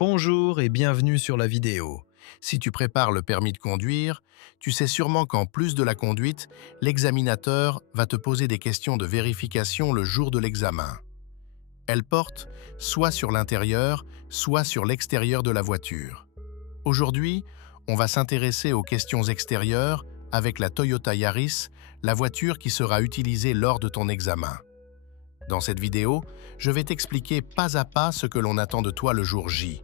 Bonjour et bienvenue sur la vidéo. Si tu prépares le permis de conduire, tu sais sûrement qu'en plus de la conduite, l'examinateur va te poser des questions de vérification le jour de l'examen. Elles portent soit sur l'intérieur, soit sur l'extérieur de la voiture. Aujourd'hui, on va s'intéresser aux questions extérieures avec la Toyota Yaris, la voiture qui sera utilisée lors de ton examen. Dans cette vidéo, je vais t'expliquer pas à pas ce que l'on attend de toi le jour J.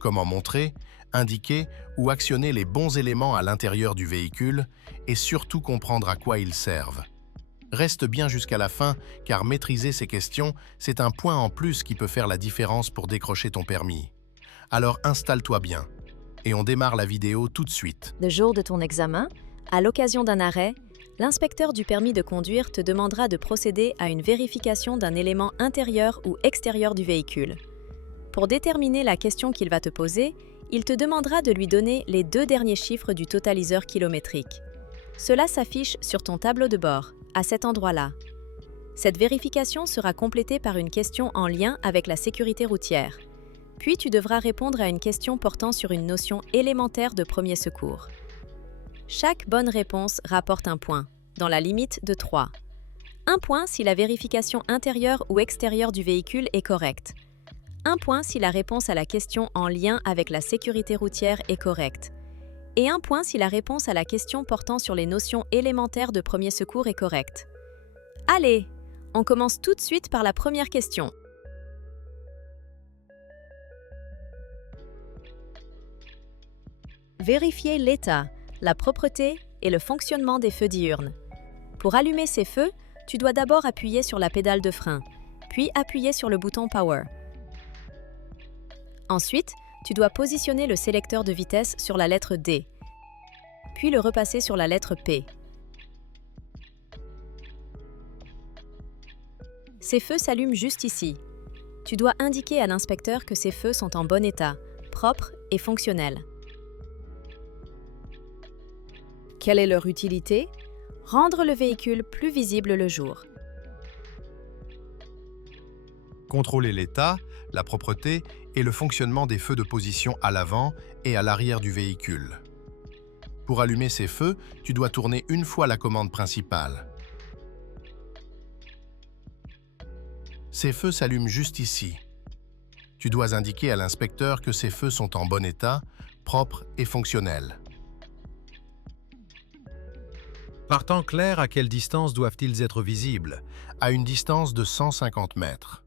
Comment montrer, indiquer ou actionner les bons éléments à l'intérieur du véhicule et surtout comprendre à quoi ils servent. Reste bien jusqu'à la fin car maîtriser ces questions, c'est un point en plus qui peut faire la différence pour décrocher ton permis. Alors installe-toi bien et on démarre la vidéo tout de suite. Le jour de ton examen, à l'occasion d'un arrêt, l'inspecteur du permis de conduire te demandera de procéder à une vérification d'un élément intérieur ou extérieur du véhicule. Pour déterminer la question qu'il va te poser, il te demandera de lui donner les 2 derniers chiffres du totaliseur kilométrique. Cela s'affiche sur ton tableau de bord, à cet endroit-là. Cette vérification sera complétée par une question en lien avec la sécurité routière. Puis tu devras répondre à une question portant sur une notion élémentaire de premier secours. Chaque bonne réponse rapporte un point, dans la limite de 3. Un point si la vérification intérieure ou extérieure du véhicule est correcte. Un point si la réponse à la question en lien avec la sécurité routière est correcte. Et un point si la réponse à la question portant sur les notions élémentaires de premier secours est correcte. Allez, on commence tout de suite par la première question. Vérifier l'état, la propreté et le fonctionnement des feux diurnes. Pour allumer ces feux, tu dois d'abord appuyer sur la pédale de frein, puis appuyer sur le bouton Power. Ensuite, tu dois positionner le sélecteur de vitesse sur la lettre D, puis le repasser sur la lettre P. Ces feux s'allument juste ici. Tu dois indiquer à l'inspecteur que ces feux sont en bon état, propres et fonctionnels. Quelle est leur utilité? Rendre le véhicule plus visible le jour. Contrôler l'état, la propreté et le fonctionnement des feux de position à l'avant et à l'arrière du véhicule. Pour allumer ces feux, tu dois tourner une fois la commande principale. Ces feux s'allument juste ici. Tu dois indiquer à l'inspecteur que ces feux sont en bon état, propres et fonctionnels. Par temps clair, à quelle distance doivent-ils être visibles? À une distance de 150 mètres.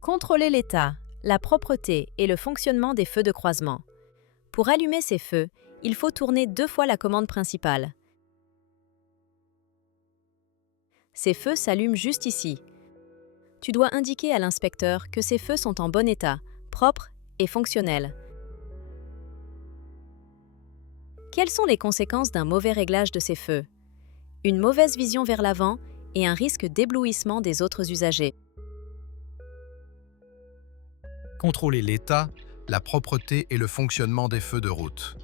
Contrôler l'état, la propreté et le fonctionnement des feux de croisement. Pour allumer ces feux, il faut tourner 2 fois la commande principale. Ces feux s'allument juste ici. Tu dois indiquer à l'inspecteur que ces feux sont en bon état, propres et fonctionnels. Quelles sont les conséquences d'un mauvais réglage de ces feux? Une mauvaise vision vers l'avant et un risque d'éblouissement des autres usagers. Contrôler l'état, la propreté et le fonctionnement des feux de route.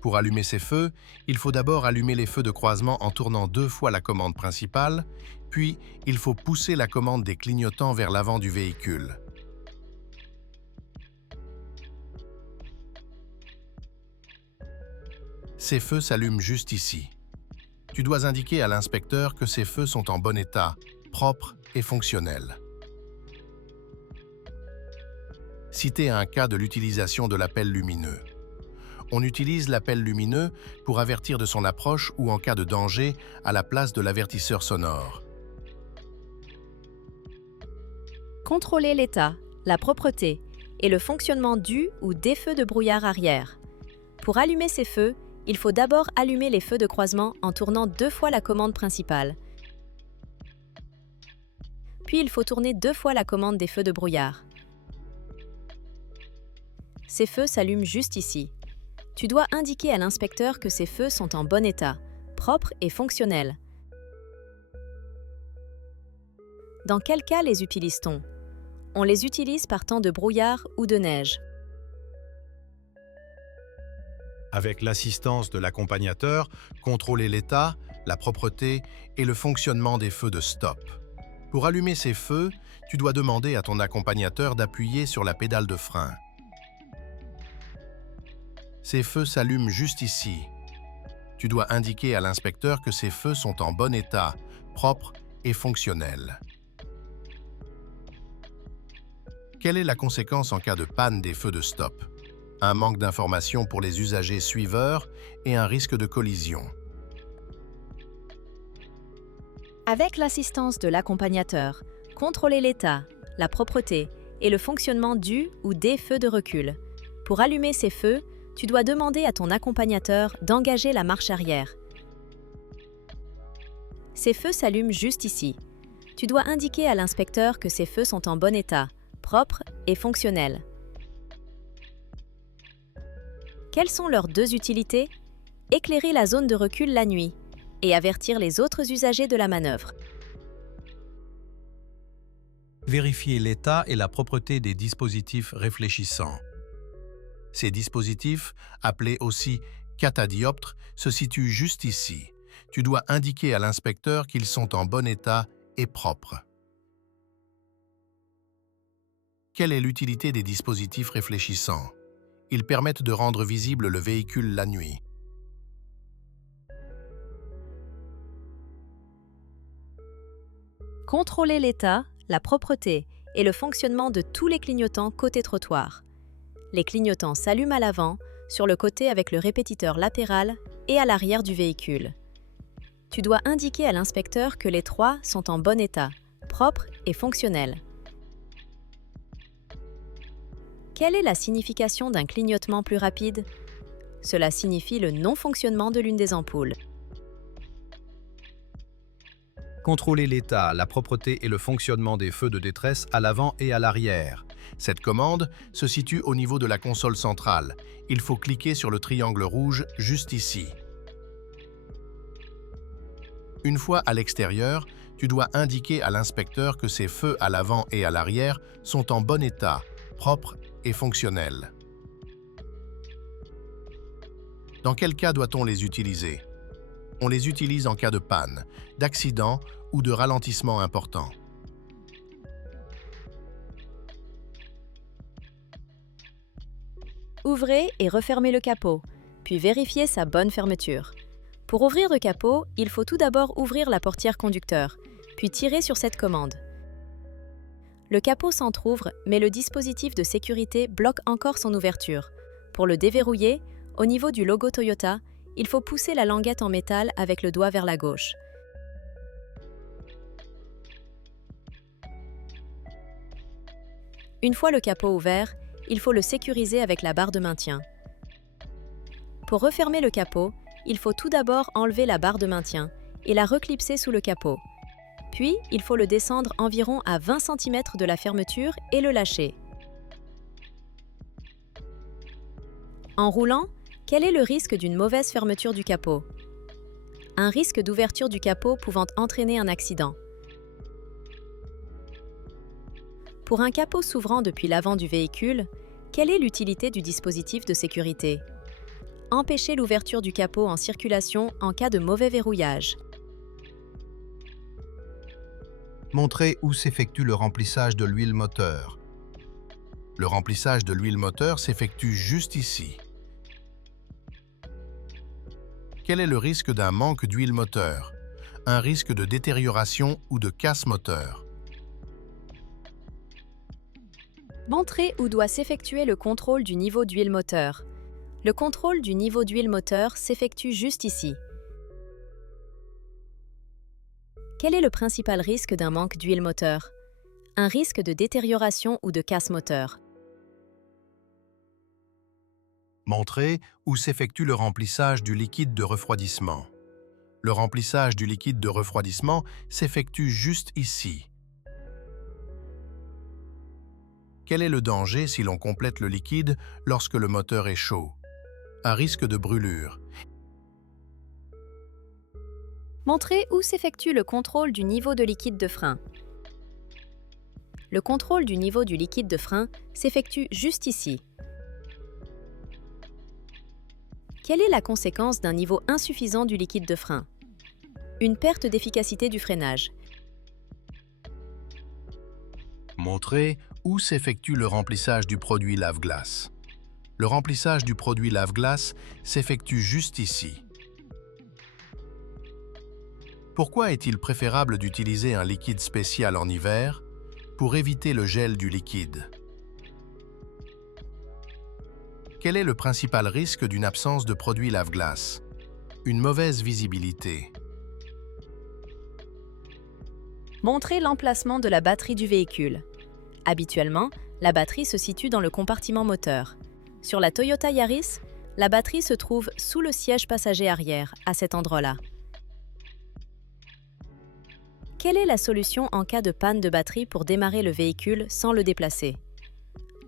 Pour allumer ces feux, il faut d'abord allumer les feux de croisement en tournant 2 fois la commande principale, puis il faut pousser la commande des clignotants vers l'avant du véhicule. Ces feux s'allument juste ici. Tu dois indiquer à l'inspecteur que ces feux sont en bon état, propres et fonctionnels. Citer un cas de l'utilisation de l'appel lumineux. On utilise l'appel lumineux pour avertir de son approche ou en cas de danger à la place de l'avertisseur sonore. Contrôler l'état, la propreté et le fonctionnement du ou des feux de brouillard arrière. Pour allumer ces feux, il faut d'abord allumer les feux de croisement en tournant 2 fois la commande principale. Puis il faut tourner 2 fois la commande des feux de brouillard. Ces feux s'allument juste ici. Tu dois indiquer à l'inspecteur que ces feux sont en bon état, propres et fonctionnels. Dans quel cas les utilise-t-on? On les utilise par temps de brouillard ou de neige. Avec l'assistance de l'accompagnateur, contrôler l'état, la propreté et le fonctionnement des feux de stop. Pour allumer ces feux, tu dois demander à ton accompagnateur d'appuyer sur la pédale de frein. Ces feux s'allument juste ici. Tu dois indiquer à l'inspecteur que ces feux sont en bon état, propres et fonctionnels. Quelle est la conséquence en cas de panne des feux de stop? Un manque d'information pour les usagers suiveurs et un risque de collision. Avec l'assistance de l'accompagnateur, contrôlez l'état, la propreté et le fonctionnement du ou des feux de recul. Pour allumer ces feux, tu dois demander à ton accompagnateur d'engager la marche arrière. Ces feux s'allument juste ici. Tu dois indiquer à l'inspecteur que ces feux sont en bon état, propres et fonctionnels. Quelles sont leurs deux utilités? Éclairer la zone de recul la nuit et avertir les autres usagers de la manœuvre. Vérifier l'état et la propreté des dispositifs réfléchissants. Ces dispositifs, appelés aussi catadioptres, se situent juste ici. Tu dois indiquer à l'inspecteur qu'ils sont en bon état et propres. Quelle est l'utilité des dispositifs réfléchissants? Ils permettent de rendre visible le véhicule la nuit. Contrôler l'état, la propreté et le fonctionnement de tous les clignotants côté trottoir. Les clignotants s'allument à l'avant, sur le côté avec le répétiteur latéral et à l'arrière du véhicule. Tu dois indiquer à l'inspecteur que les trois sont en bon état, propres et fonctionnels. Quelle est la signification d'un clignotement plus rapide? Cela signifie le non-fonctionnement de l'une des ampoules. Contrôler l'état, la propreté et le fonctionnement des feux de détresse à l'avant et à l'arrière. Cette commande se situe au niveau de la console centrale. Il faut cliquer sur le triangle rouge juste ici. Une fois à l'extérieur, tu dois indiquer à l'inspecteur que ces feux à l'avant et à l'arrière sont en bon état, propres et fonctionnels. Dans quel cas doit-on les utiliser? On les utilise en cas de panne, d'accident ou de ralentissement important. Ouvrez et refermez le capot, puis vérifiez sa bonne fermeture. Pour ouvrir le capot, il faut tout d'abord ouvrir la portière conducteur, puis tirer sur cette commande. Le capot s'entrouvre, mais le dispositif de sécurité bloque encore son ouverture. Pour le déverrouiller, au niveau du logo Toyota, il faut pousser la languette en métal avec le doigt vers la gauche. Une fois le capot ouvert, il faut le sécuriser avec la barre de maintien. Pour refermer le capot, il faut tout d'abord enlever la barre de maintien et la reclipser sous le capot. Puis, il faut le descendre environ à 20 cm de la fermeture et le lâcher. En roulant, quel est le risque d'une mauvaise fermeture du capot? Un risque d'ouverture du capot pouvant entraîner un accident. Pour un capot s'ouvrant depuis l'avant du véhicule, quelle est l'utilité du dispositif de sécurité? Empêcher l'ouverture du capot en circulation en cas de mauvais verrouillage. Montrer où s'effectue le remplissage de l'huile moteur. Le remplissage de l'huile moteur s'effectue juste ici. Quel est le risque d'un manque d'huile moteur? Un risque de détérioration ou de casse moteur. Montrer où doit s'effectuer le contrôle du niveau d'huile moteur. Le contrôle du niveau d'huile moteur s'effectue juste ici. Quel est le principal risque d'un manque d'huile moteur? Un risque de détérioration ou de casse moteur. Montrer où s'effectue le remplissage du liquide de refroidissement. Le remplissage du liquide de refroidissement s'effectue juste ici. Quel est le danger si l'on complète le liquide lorsque le moteur est chaud? Un risque de brûlure. Montrer où s'effectue le contrôle du niveau de liquide de frein. Le contrôle du niveau du liquide de frein s'effectue juste ici. Quelle est la conséquence d'un niveau insuffisant du liquide de frein? Une perte d'efficacité du freinage. Montrez où s'effectue le remplissage du produit lave-glace. Le remplissage du produit lave-glace s'effectue juste ici. Pourquoi est-il préférable d'utiliser un liquide spécial en hiver pour éviter le gel du liquide? Quel est le principal risque d'une absence de produit lave-glace? Une mauvaise visibilité. Montrez l'emplacement de la batterie du véhicule. Habituellement, la batterie se situe dans le compartiment moteur. Sur la Toyota Yaris, la batterie se trouve sous le siège passager arrière, à cet endroit-là. Quelle est la solution en cas de panne de batterie pour démarrer le véhicule sans le déplacer?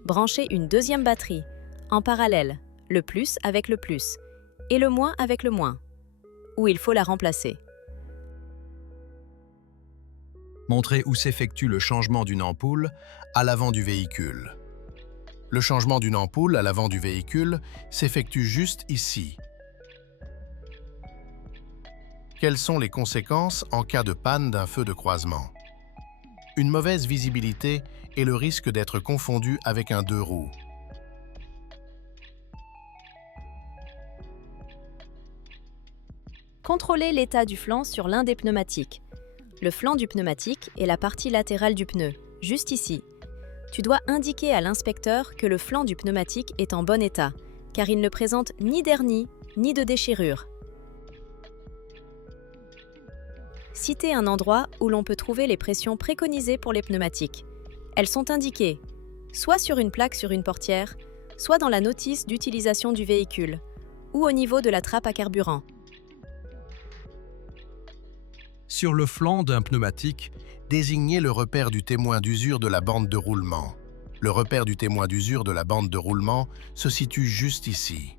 Branchez une deuxième batterie, en parallèle, le plus avec le plus, et le moins avec le moins, où il faut la remplacer. Montrez où s'effectue le changement d'une ampoule à l'avant du véhicule. Le changement d'une ampoule à l'avant du véhicule s'effectue juste ici. Quelles sont les conséquences en cas de panne d'un feu de croisement? Une mauvaise visibilité et le risque d'être confondu avec un deux roues. Contrôlez l'état du flanc sur l'un des pneumatiques. Le flanc du pneumatique est la partie latérale du pneu, juste ici. Tu dois indiquer à l'inspecteur que le flanc du pneumatique est en bon état, car il ne présente ni d'hernie ni de déchirure. Citez un endroit où l'on peut trouver les pressions préconisées pour les pneumatiques. Elles sont indiquées, soit sur une plaque sur une portière, soit dans la notice d'utilisation du véhicule, ou au niveau de la trappe à carburant. Sur le flanc d'un pneumatique, désignez le repère du témoin d'usure de la bande de roulement. Le repère du témoin d'usure de la bande de roulement se situe juste ici.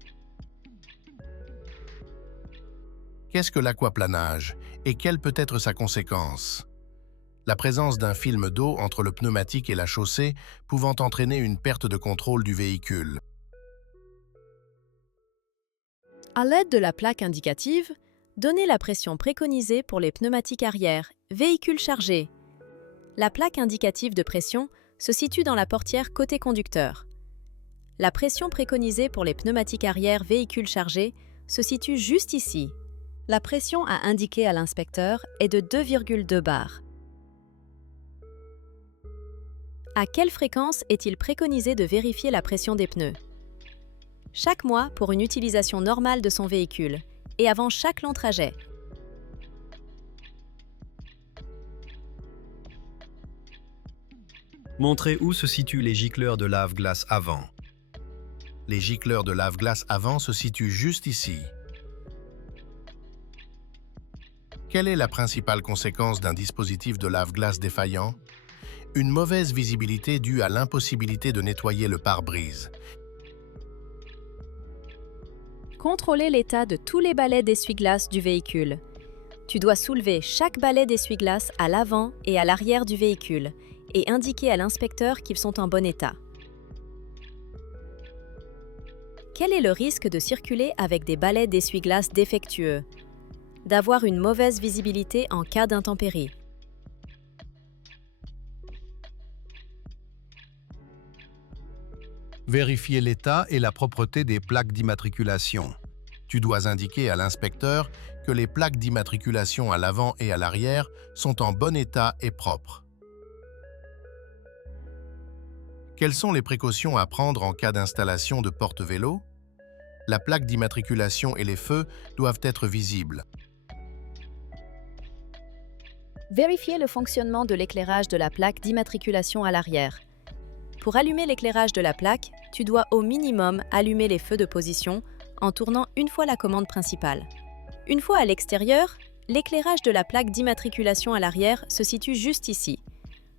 Qu'est-ce que l'aquaplanage et quelle peut être sa conséquence? La présence d'un film d'eau entre le pneumatique et la chaussée pouvant entraîner une perte de contrôle du véhicule. À l'aide de la plaque indicative, donnez la pression préconisée pour les pneumatiques arrière, véhicule chargé. La plaque indicative de pression se situe dans la portière côté conducteur. La pression préconisée pour les pneumatiques arrière, véhicule chargé, se situe juste ici. La pression à indiquer à l'inspecteur est de 2,2 bars. À quelle fréquence est-il préconisé de vérifier la pression des pneus? Chaque mois pour une utilisation normale de son véhicule et avant chaque long trajet. Montrez où se situent les gicleurs de lave-glace avant. Les gicleurs de lave-glace avant se situent juste ici. Quelle est la principale conséquence d'un dispositif de lave-glace défaillant? Une mauvaise visibilité due à l'impossibilité de nettoyer le pare-brise. Contrôlez l'état de tous les balais d'essuie-glace du véhicule. Tu dois soulever chaque balai d'essuie-glace à l'avant et à l'arrière du véhicule et indiquer à l'inspecteur qu'ils sont en bon état. Quel est le risque de circuler avec des balais d'essuie-glace défectueux? D'avoir une mauvaise visibilité en cas d'intempérie. Vérifier l'état et la propreté des plaques d'immatriculation. Tu dois indiquer à l'inspecteur que les plaques d'immatriculation à l'avant et à l'arrière sont en bon état et propres. Quelles sont les précautions à prendre en cas d'installation de porte-vélo? La plaque d'immatriculation et les feux doivent être visibles. Vérifiez le fonctionnement de l'éclairage de la plaque d'immatriculation à l'arrière. Pour allumer l'éclairage de la plaque, tu dois au minimum allumer les feux de position en tournant une fois la commande principale. Une fois à l'extérieur, l'éclairage de la plaque d'immatriculation à l'arrière se situe juste ici.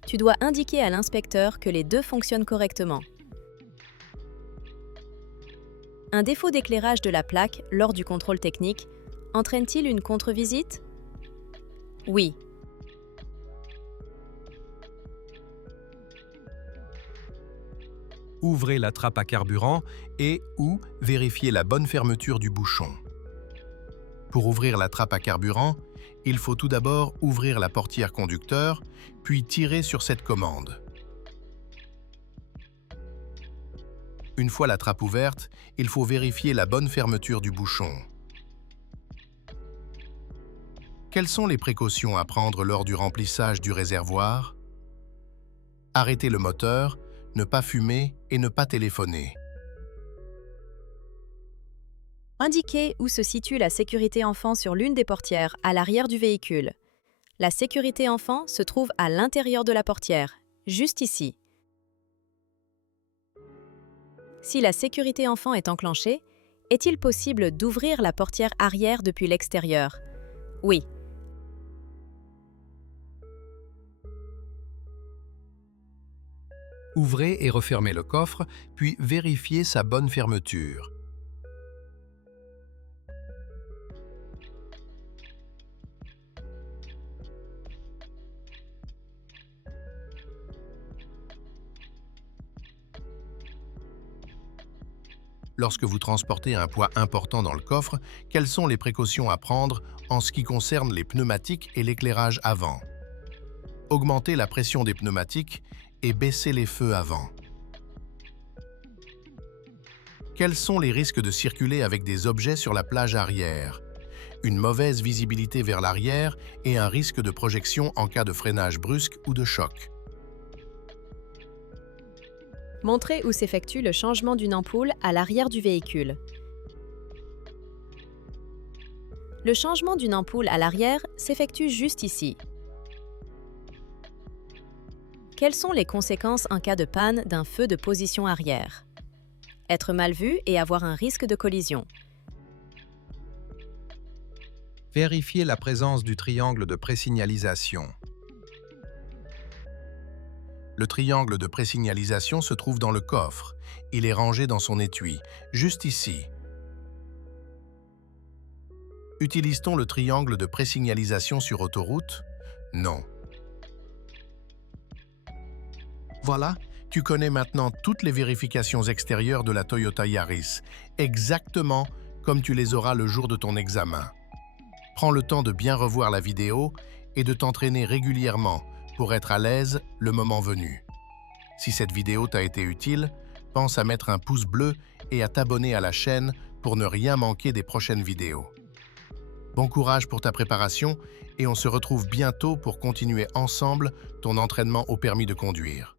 Tu dois indiquer à l'inspecteur que les deux fonctionnent correctement. Un défaut d'éclairage de la plaque lors du contrôle technique entraîne-t-il une contre-visite? Oui. Ouvrez la trappe à carburant et ou vérifiez la bonne fermeture du bouchon. Pour ouvrir la trappe à carburant, il faut tout d'abord ouvrir la portière conducteur, puis tirer sur cette commande. Une fois la trappe ouverte, il faut vérifier la bonne fermeture du bouchon. Quelles sont les précautions à prendre lors du remplissage du réservoir? Arrêter le moteur, ne pas fumer et ne pas téléphoner. Indiquez où se situe la sécurité enfant sur l'une des portières, à l'arrière du véhicule. La sécurité enfant se trouve à l'intérieur de la portière, juste ici. Si la sécurité enfant est enclenchée, est-il possible d'ouvrir la portière arrière depuis l'extérieur? Oui. Ouvrez et refermez le coffre, puis vérifiez sa bonne fermeture. Lorsque vous transportez un poids important dans le coffre, quelles sont les précautions à prendre en ce qui concerne les pneumatiques et l'éclairage avant? Augmentez la pression des pneumatiques et baissez les feux avant. Quels sont les risques de circuler avec des objets sur la plage arrière? Une mauvaise visibilité vers l'arrière et un risque de projection en cas de freinage brusque ou de choc. Montrez où s'effectue le changement d'une ampoule à l'arrière du véhicule. Le changement d'une ampoule à l'arrière s'effectue juste ici. Quelles sont les conséquences en cas de panne d'un feu de position arrière? Être mal vu et avoir un risque de collision. Vérifiez la présence du triangle de présignalisation. Le triangle de présignalisation se trouve dans le coffre. Il est rangé dans son étui, juste ici. Utilise-t-on le triangle de présignalisation sur autoroute? Non. Voilà, tu connais maintenant toutes les vérifications extérieures de la Toyota Yaris, exactement comme tu les auras le jour de ton examen. Prends le temps de bien revoir la vidéo et de t'entraîner régulièrement pour être à l'aise le moment venu. Si cette vidéo t'a été utile, pense à mettre un pouce bleu et à t'abonner à la chaîne pour ne rien manquer des prochaines vidéos. Bon courage pour ta préparation et on se retrouve bientôt pour continuer ensemble ton entraînement au permis de conduire.